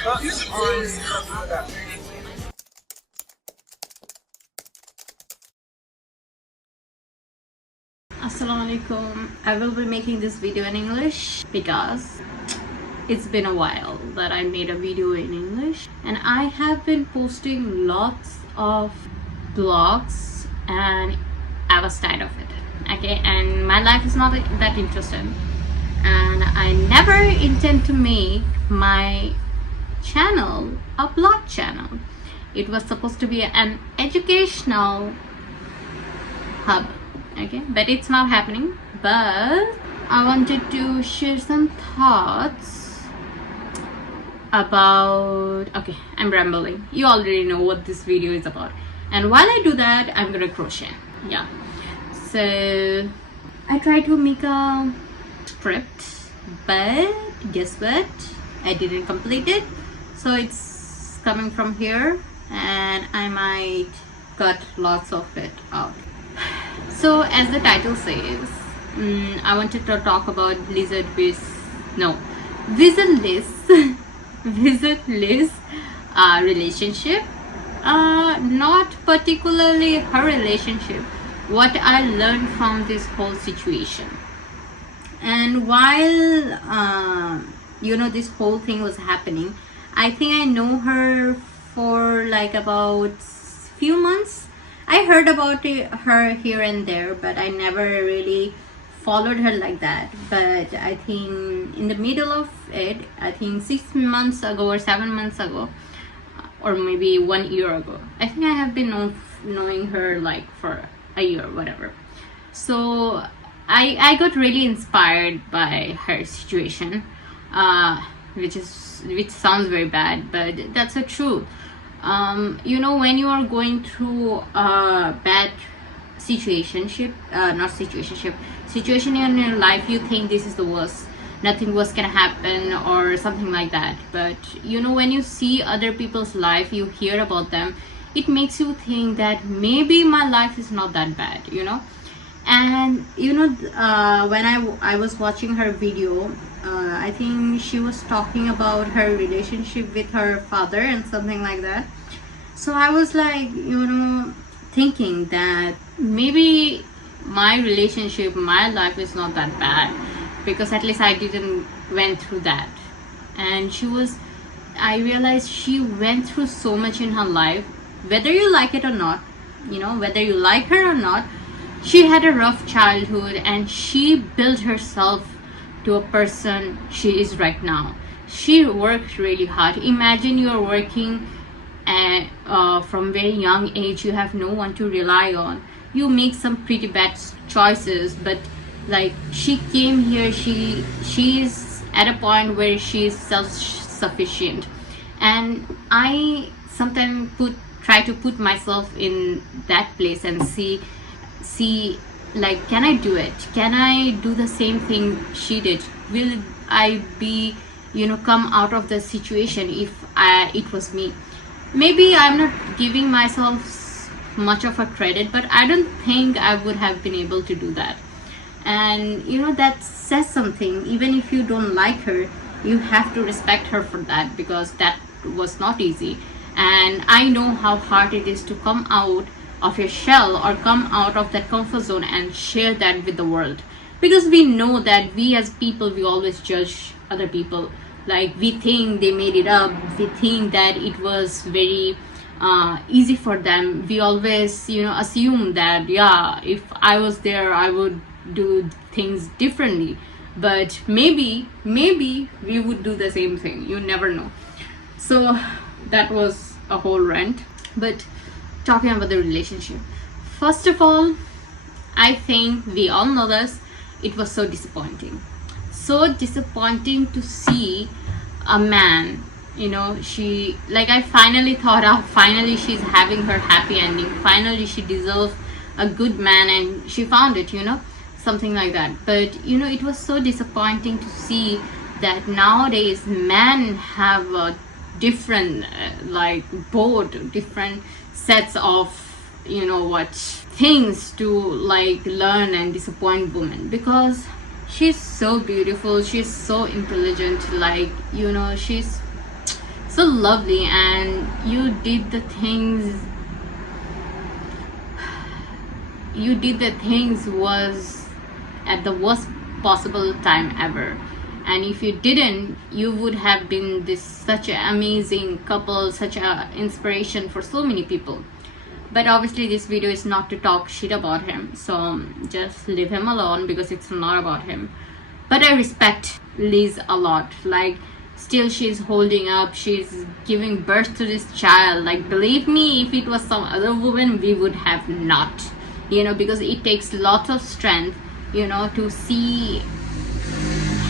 Assalamualaikum. I will be making this video in English because it's been a while that I made a video in English, and I have been posting lots of blogs and I was tired of it. Okay, and my life is not that interesting, and I never intend to make my channel a blog channel. It was supposed to be an educational hub, okay, but it's not happening. But I wanted to share some thoughts about, okay, I'm rambling, you already know what this video is about, and while I do that I'm gonna crochet. Yeah, so I tried to make a script, but guess what, I didn't complete it, so it's coming from here and I might cut lots of it out. So as the title says, I wanted to talk about WizardLiz's relationship. Not particularly her relationship, what I learned from this whole situation. And while this whole thing was happening, I think I know her for like about few months. I heard about her here and there, but I never really followed her like that. But I think in the middle of it, I think 6 months ago or 7 months ago, or maybe 1 year ago, I think I have been knowing her like for a year, whatever. So I got really inspired by her situation, which sounds very bad, but that's the truth. When you are going through a bad situation in your life, you think this is the worst, nothing worse can happen or something like that. But when you see other people's life, you hear about them, it makes you think that maybe my life is not that bad. And when I was watching her video, I think she was talking about her relationship with her father and something like that. So I was like, thinking that maybe my relationship, my life is not that bad, because at least I didn't went through that. And I realized she went through so much in her life, whether you like it or not, whether you like her or not. She had a rough childhood and she built herself to a person she is right now. She worked really hard. Imagine you're working from very young age, you have no one to rely on. You make some pretty bad choices, but like she came here, she is at a point where she is self-sufficient. And I sometimes try to put myself in that place and see like, can I do it? Can I do the same thing she did? Will I be come out of the situation if it was me? Maybe I'm not giving myself much of a credit, but I don't think I would have been able to do that. And that says something. Even if you don't like her, you have to respect her for that, because that was not easy. And I know how hard it is to come out of your shell or come out of that comfort zone and share that with the world, because we know that we as people, we always judge other people. Like, we think they made it up, we think that it was very easy for them. We always assume that, yeah, if I was there I would do things differently. But maybe we would do the same thing, you never know. So that was a whole rant. But talking about the relationship, first of all, I think we all know this, it was so disappointing to see a man, I finally thought, finally she's having her happy ending, finally she deserves a good man, and she found it, something like that. But it was so disappointing to see that nowadays men have a different different sets of things to learn and disappoint women, because she's so beautiful, she's so intelligent, she's so lovely, and you did the things was at the worst possible time ever. And if you didn't, you would have been this such an amazing couple, such an inspiration for so many people. But obviously this video is not to talk shit about him, so just leave him alone, because it's not about him. But I respect Liz a lot. Like, still she's holding up, she's giving birth to this child. Like, believe me, if it was some other woman, we would have not, you know, because it takes lots of strength, you know, to see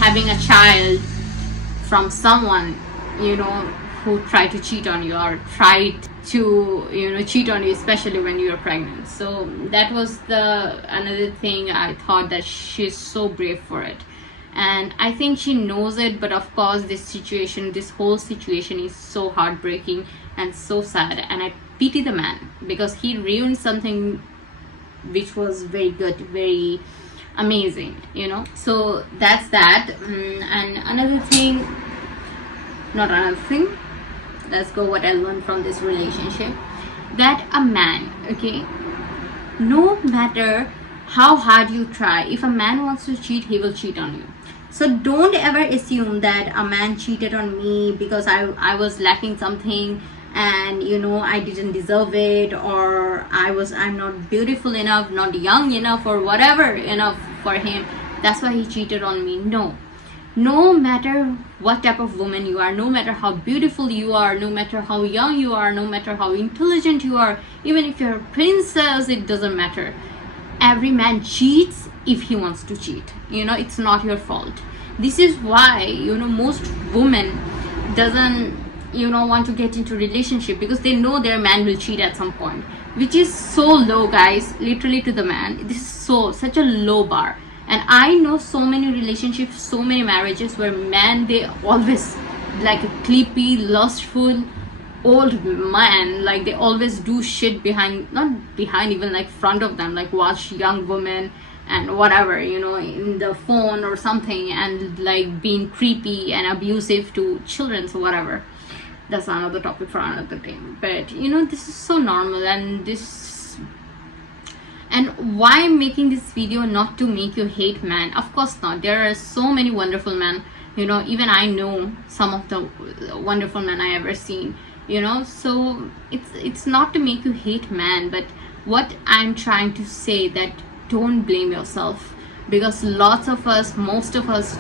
having a child from someone, you know, who tried to cheat on you, or tried to, you know, cheat on you, especially when you're pregnant. So that was the another thing. I thought that she's so brave for it, and I think she knows it. But of course, this whole situation is so heartbreaking and so sad, and I pity the man, because he ruined something which was very good, very amazing, you know. So that's that. And let's go what I learned from this relationship, that a man, okay, no matter how hard you try, if a man wants to cheat, he will cheat on you. So don't ever assume that a man cheated on me because I was lacking something, and you know, I didn't deserve it, or I'm not beautiful enough, not young enough, or whatever enough for him, that's why he cheated on me. No matter what type of woman you are, no matter how beautiful you are, no matter how young you are, no matter how intelligent you are, even if you're a princess, it doesn't matter. Every man cheats if he wants to cheat, you know. It's not your fault. This is why, you know, most women doesn't, you know, want to get into relationship, because they know their man will cheat at some point, which is so low, guys. Literally, to the man, this is such a low bar. And I know so many relationships, so many marriages where men, they always like a creepy, lustful old man, like they always do shit behind, not behind, even like front of them, like watch young women and whatever, you know, in the phone or something, and like being creepy and abusive to children, so whatever. That's another topic for another time. But you know, this is so normal, and why I'm making this video, not to make you hate men, of course not. There are so many wonderful men, you know, even I know some of the wonderful men I ever seen, you know. So it's not to make you hate men, but what I'm trying to say, that don't blame yourself, because most of us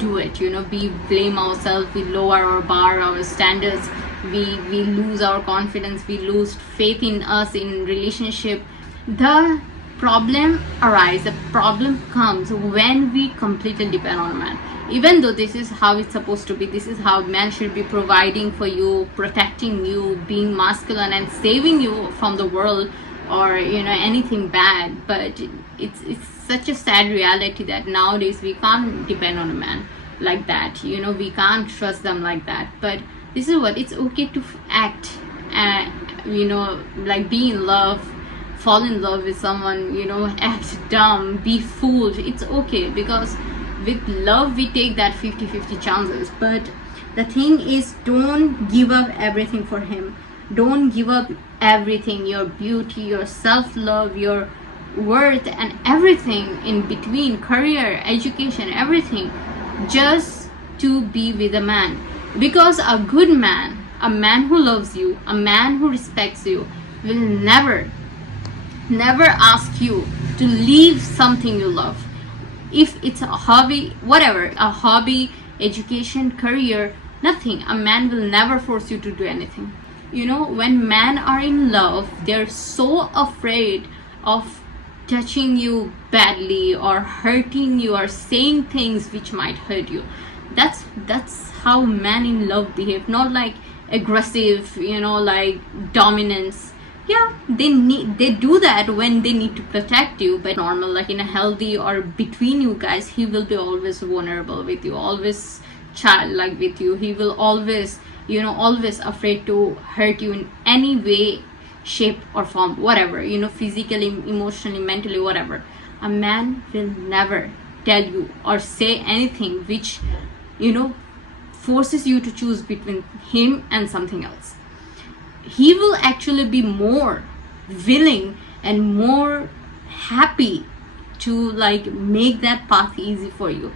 do it, you know. We blame ourselves, we lower our bar, our standards, we lose our confidence, we lose faith in us, in relationship. The problem comes when we completely depend on a man. Even though this is how it's supposed to be, this is how men should be providing for you, protecting you, being masculine and saving you from the world, or you know, anything bad. But it's such a sad reality that nowadays we can't depend on a man like that, you know. We can't trust them like that. But this is what, it's okay to act, you know, like be in love, fall in love with someone, you know, act dumb, be fooled. It's okay, because with love we take that 50-50 chances. But the thing is, don't give up everything for him. Don't give up everything, your beauty, your self-love, your worth, and everything in between, career, education, everything, just to be with a man. Because a good man, a man who loves you, a man who respects you, will never ask you to leave something you love. If it's a hobby, whatever, a hobby, education, career, nothing, a man will never force you to do anything. You know, when men are in love, they're so afraid of touching you badly, or hurting you, or saying things which might hurt you. That's how men in love behave. Not like aggressive, you know, like dominance. Yeah, they do that when they need to protect you, but normal, like in a healthy or between you guys, he will be always vulnerable with you, always childlike with you. He will always, you know, always afraid to hurt you in any way, shape or form, whatever, you know, physically, emotionally, mentally, whatever. A man will never tell you or say anything which, you know, forces you to choose between him and something else. He will actually be more willing and more happy to like make that path easy for you,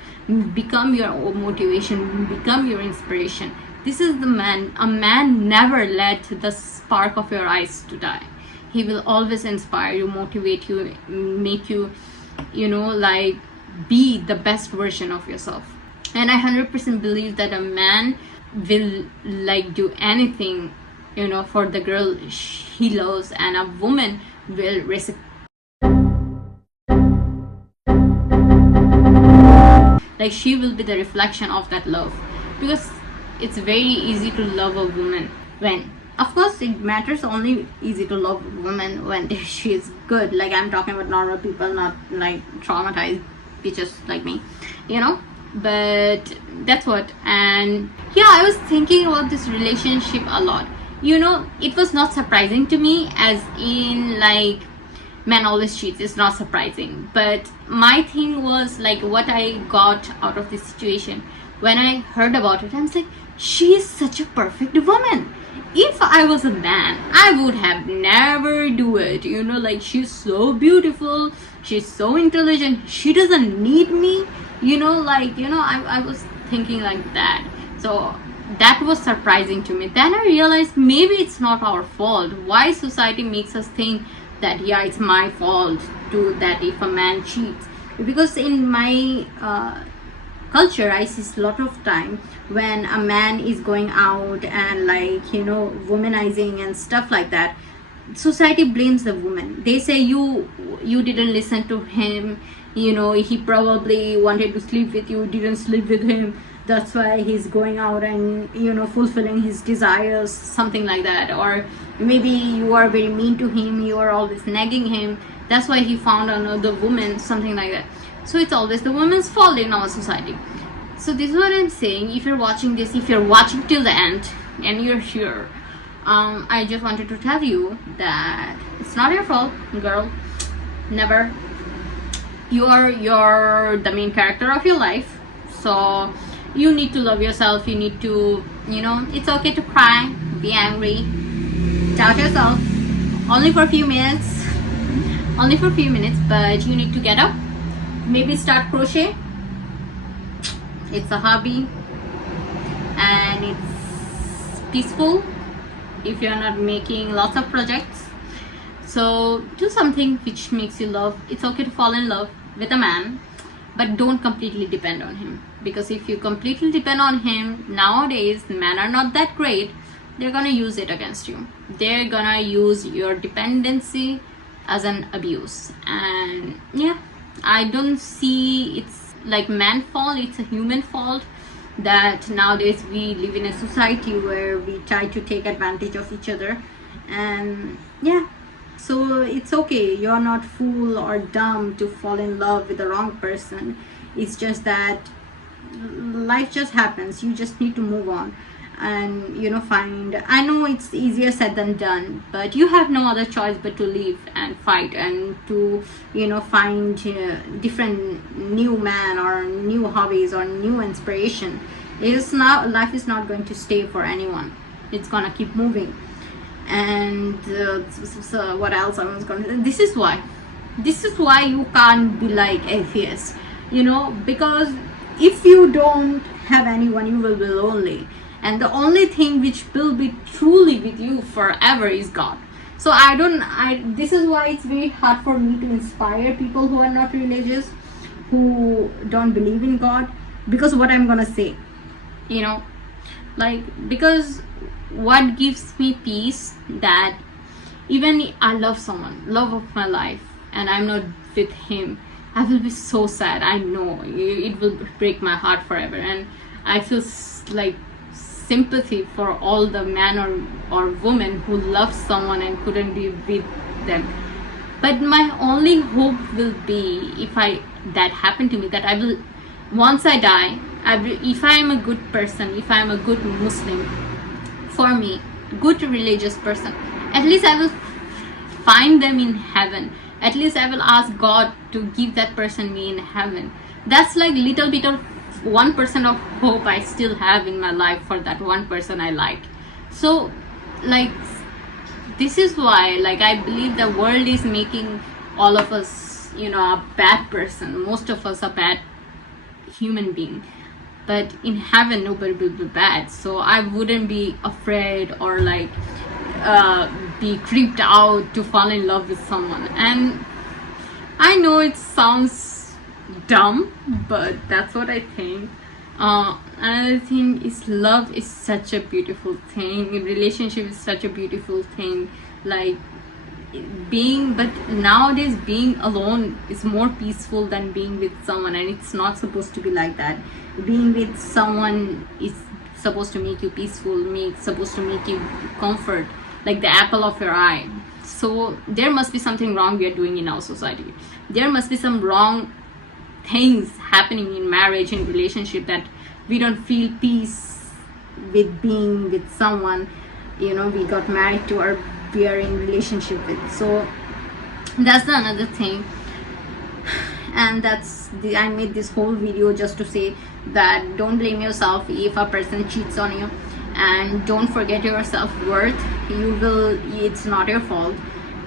become your motivation, become your inspiration. This is the man. A man never let the spark of your eyes to die. He will always inspire you, motivate you, make you, like be the best version of yourself. And I 100% believe that a man will like do anything, for the girl he loves, and a woman will like she will be the reflection of that love, because it's very easy to love a woman when, of course, it matters only easy to love a woman when she is good. Like, I'm talking about normal people, not like traumatized bitches like me, but that's what. And yeah, I was thinking about this relationship a lot. It was not surprising to me, as in like man always cheats. It's not surprising, but my thing was like what I got out of this situation when I heard about it. I'm like, she is such a perfect woman. If I was a man, I would have never do it. Like, she's so beautiful, she's so intelligent, she doesn't need me. I was thinking like that. So that was surprising to me. Then I realized maybe it's not our fault. Why society makes us think that, yeah, it's my fault to that if a man cheats? Because in my culture, I see a lot of time when a man is going out and like, womanizing and stuff like that, society blames the woman. They say you didn't listen to him, he probably wanted to sleep with you, didn't sleep with him, that's why he's going out and fulfilling his desires, something like that. Or maybe you are very mean to him, you are always nagging him, that's why he found another woman, something like that. So it's always the woman's fault in our society. So this is what I'm saying. If you're watching this, if you're watching till the end and you're here, I just wanted to tell you that it's not your fault, girl. Never. You're the main character of your life, so you need to love yourself. You need to, it's okay to cry, be angry, doubt yourself, only for a few minutes, but you need to get up, maybe start crochet. It's a hobby and it's peaceful if you're not making lots of projects. So do something which makes you love. It's okay to fall in love with a man, but don't completely depend on him, because if you completely depend on him, nowadays men are not that great. They're gonna use it against you. They're gonna use your dependency as an abuse. And yeah, I don't see it's like man fault, it's a human fault that nowadays we live in a society where we try to take advantage of each other. And yeah, so it's okay, you're not fool or dumb to fall in love with the wrong person. It's just that life just happens. You just need to move on and find, I know it's easier said than done, but you have no other choice but to live and fight and to find different new man or new hobbies or new inspiration. Life is not going to stay for anyone. It's gonna keep moving. And so what else I was gonna, this is why you can't be like atheist, because if you don't have anyone, you will be lonely. And the only thing which will be truly with you forever is God. So this is why it's very hard for me to inspire people who are not religious, who don't believe in God, because what I'm gonna say, because what gives me peace, that even I love someone, love of my life, and I'm not with him, I will be so sad. I know it will break my heart forever. And I feel like sympathy for all the man or woman who loves someone and couldn't be with them. But my only hope will be, if that happened to me, that I will, once I die, if I am a good person, if I am a good Muslim, for me, good religious person, at least I will find them in heaven. At least I will ask God to give that person me in heaven. That's like little bit of 1% of hope I still have in my life for that one person I like. So like, this is why, like, I believe the world is making all of us, you know, a bad person, most of us a bad human being, but in heaven nobody will be bad. So I wouldn't be afraid or like be creeped out to fall in love with someone. And I know it sounds dumb, but that's what I think. Another thing is, love is such a beautiful thing, relationship is such a beautiful thing. Like, but nowadays being alone is more peaceful than being with someone, and it's not supposed to be like that. Being with someone is supposed to make you peaceful, supposed to make you comfort, like the apple of your eye. So there must be something wrong we are doing in our society. There must be some wrong things happening in marriage and relationship, that we don't feel peace with being with someone, you know, we got married to or we are in relationship with. So that's another thing. And I made this whole video just to say that don't blame yourself if a person cheats on you, and don't forget your self-worth. It's not your fault,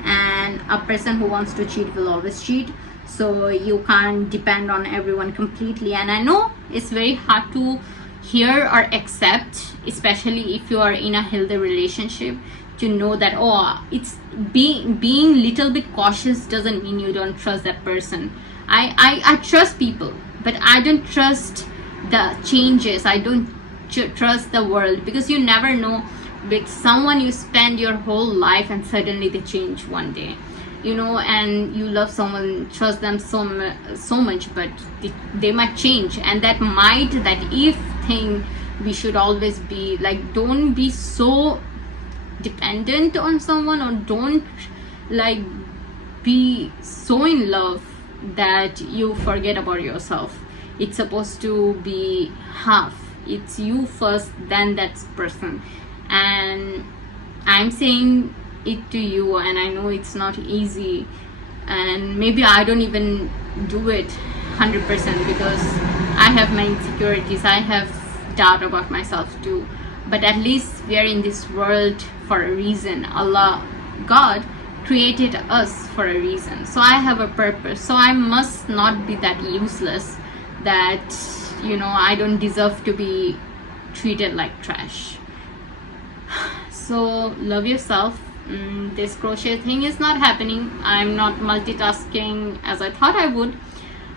and a person who wants to cheat will always cheat. So you can't depend on everyone completely. And I know it's very hard to hear or accept, especially if you are in a healthy relationship, to know that, oh, it's being little bit cautious doesn't mean you don't trust that person. I trust people, but I don't trust the changes. I don't trust the world, because you never know. With someone you spend your whole life and suddenly they change one day, you know, and you love someone, trust them so much, but they might change. And that if thing, we should always be like, don't be so dependent on someone, or don't like be so in love that you forget about yourself. It's supposed to be half. It's you first, then that person. And I'm saying it to you, and I know it's not easy, and maybe I don't even do it 100%, because I have my insecurities, I have doubt about myself too. But at least we are in this world for a reason. God created us for a reason, so I have a purpose. So I must not be that useless that, you know, I don't deserve to be treated like trash. So love yourself. This crochet thing is not happening. I'm not multitasking as I thought I would.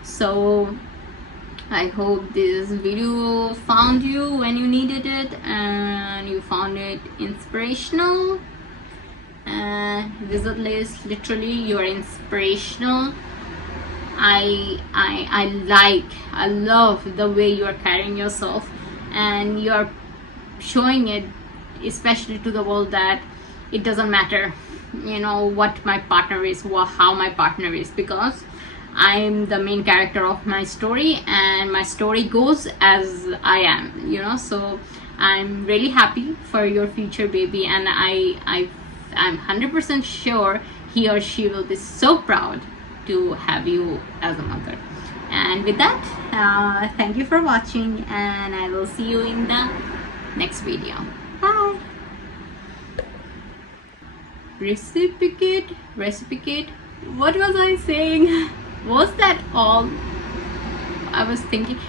So I hope this video found you when you needed it, and you found it inspirational. And WizardLiz, literally, you're inspirational. I love the way you are carrying yourself, and you are showing it, especially to the world, that it doesn't matter, you know, what my partner is, how my partner is, because I'm the main character of my story, and my story goes as I am, you know. So I'm really happy for your future baby, and I'm 100% sure he or she will be so proud to have you as a mother. And with that, thank you for watching, and I will see you in the next video. Bye. Reciprocate. What was I saying? Was that all I was thinking?